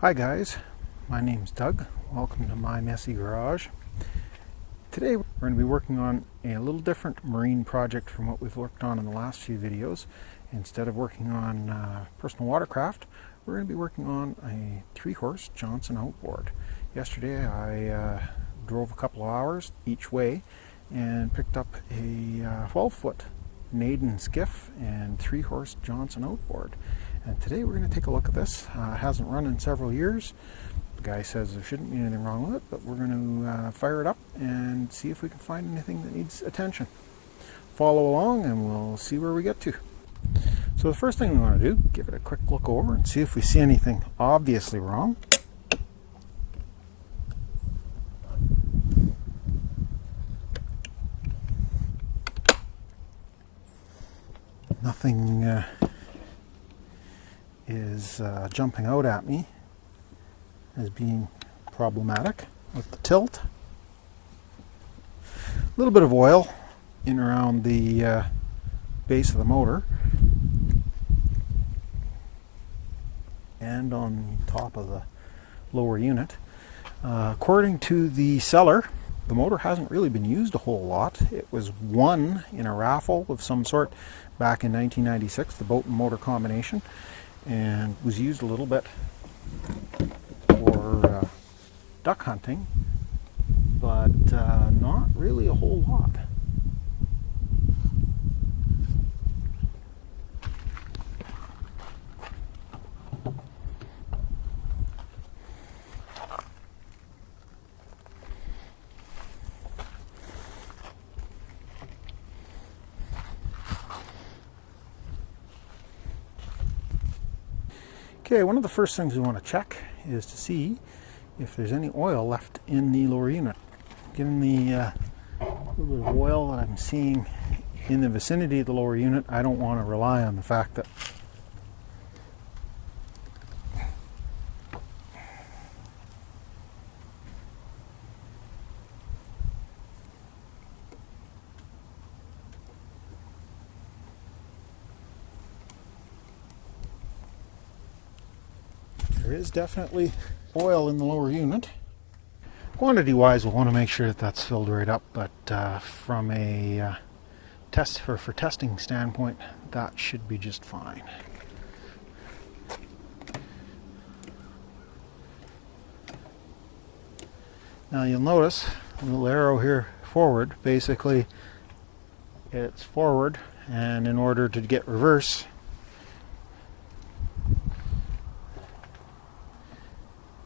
Hi guys, my name's Doug. Welcome to my messy garage. Today we're going to be working on a little different marine project from what we've worked on in the last few videos. Instead of working on personal watercraft, we're going to be working on a 3-horse Johnson outboard. Yesterday I drove a couple of hours each way and picked up a 12-foot Naden skiff and 3-horse Johnson outboard. And today we're going to take a look at this. It hasn't run in several years. The guy says there shouldn't be anything wrong with it, but we're going to fire it up and see if we can find anything that needs attention. Follow along and we'll see where we get to. So the first thing we want to do, give it a quick look over and see if we see anything obviously wrong. Nothing is jumping out at me as being problematic with the tilt. A little bit of oil in around the base of the motor and on top of the lower unit. According to the seller, the motor hasn't really been used a whole lot. It was won in a raffle of some sort back in 1996, the boat and motor combination, and was used a little bit for duck hunting, but not really a whole lot. Okay, one of the first things we want to check is to see if there's any oil left in the lower unit. Given the little bit of oil that I'm seeing in the vicinity of the lower unit, I don't want to rely on the fact that there is definitely oil in the lower unit. Quantity wise, we'll want to make sure that that's filled right up, but from a for testing standpoint, that should be just fine. Now you'll notice a little arrow here forward. Basically it's forward, and in order to get reverse,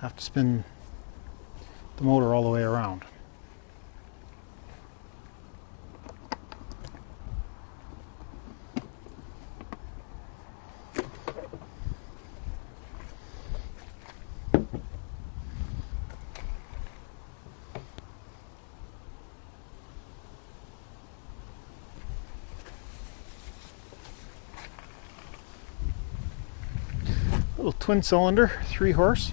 have to spin the motor all the way around. Little twin cylinder, 3-horse.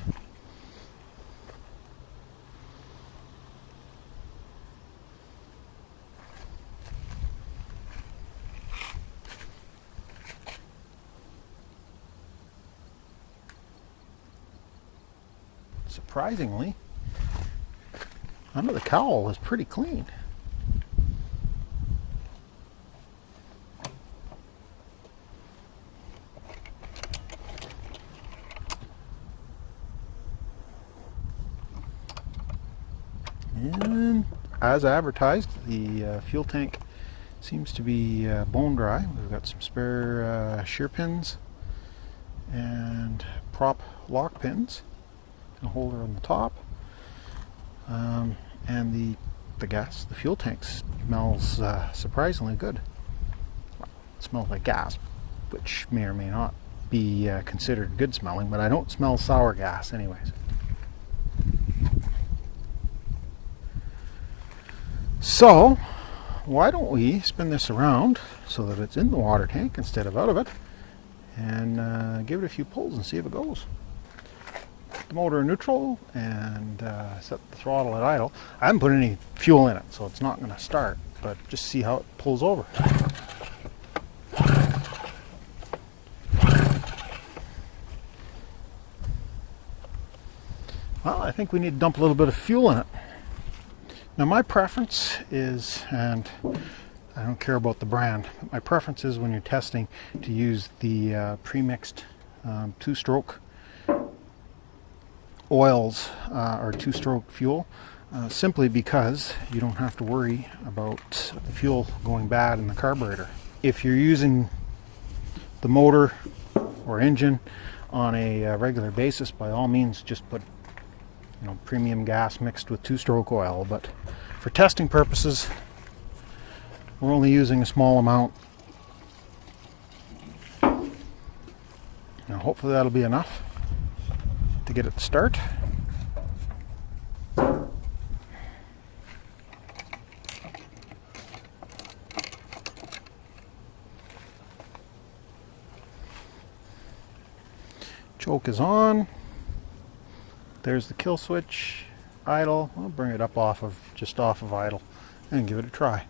Surprisingly, under the cowl is pretty clean. And as advertised, the fuel tank seems to be bone dry. We've got some spare shear pins and prop lock pins. A holder on the top, and the fuel tank smells surprisingly good. Well, it smells like gas, which may or may not be considered good smelling, but I don't smell sour gas anyways. So why don't we spin this around so that it's in the water tank instead of out of it, and give it a few pulls and see if it goes. The motor in neutral and set the throttle at idle. I haven't put any fuel in it, so it's not going to start, but just see how it pulls over. think we need to dump a little bit of fuel in it. Now my preference is, and I don't care about the brand, but my preference is when you're testing to use the pre-mixed two-stroke oils or two-stroke fuel, simply because you don't have to worry about the fuel going bad in the carburetor. If you're using the motor or engine on a regular basis, by all means just put premium gas mixed with two-stroke oil, but for testing purposes we're only using a small amount. Now hopefully that'll be enough to get it to start. Choke is on. There's the kill switch. Idle. I'll bring it up just off of idle and give it a try.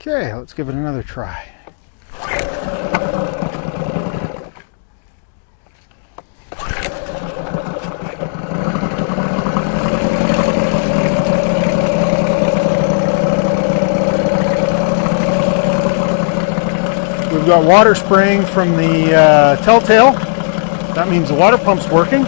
Okay, let's give it another try. We've got water spraying from the telltale. That means the water pump's working.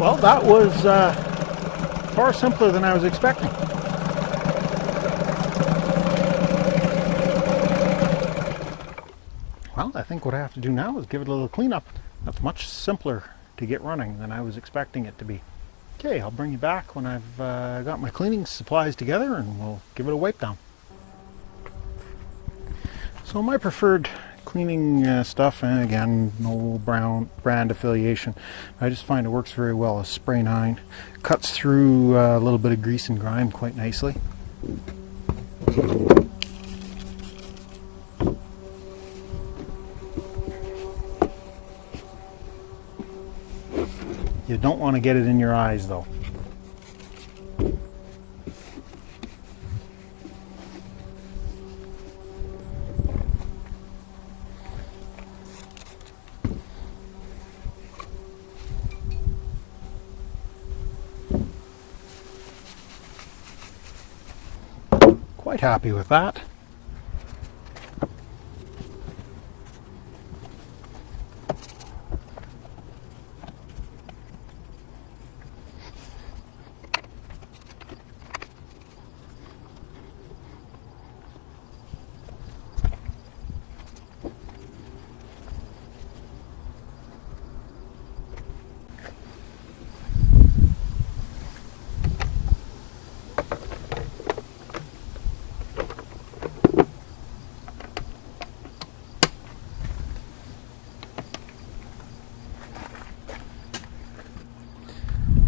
Well, that was far simpler than I was expecting. Well, I think what I have to do now is give it a little cleanup. That's much simpler to get running than I was expecting it to be. Okay, I'll bring you back when I've got my cleaning supplies together and we'll give it a wipe down. So my preferred cleaning stuff, and again, no brand affiliation, I just find it works very well, is Spray 9. Cuts through a little bit of grease and grime quite nicely. You don't want to get it in your eyes though. Quite happy with that.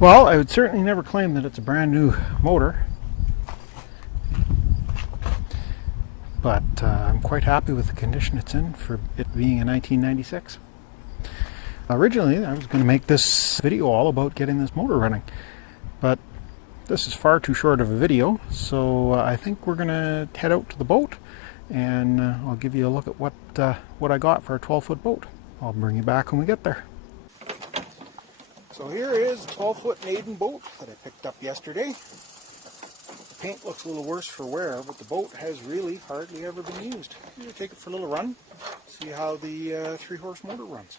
Well, I would certainly never claim that it's a brand new motor, but I'm quite happy with the condition it's in for it being a 1996. Originally, I was going to make this video all about getting this motor running, but this is far too short of a video, so I think we're going to head out to the boat and I'll give you a look at what I got for a 12-foot boat. I'll bring you back when we get there. So here is a 12-foot Naden boat that I picked up yesterday. The paint looks a little worse for wear, but the boat has really hardly ever been used. I'm going to take it for a little run, see how the 3-horse motor runs.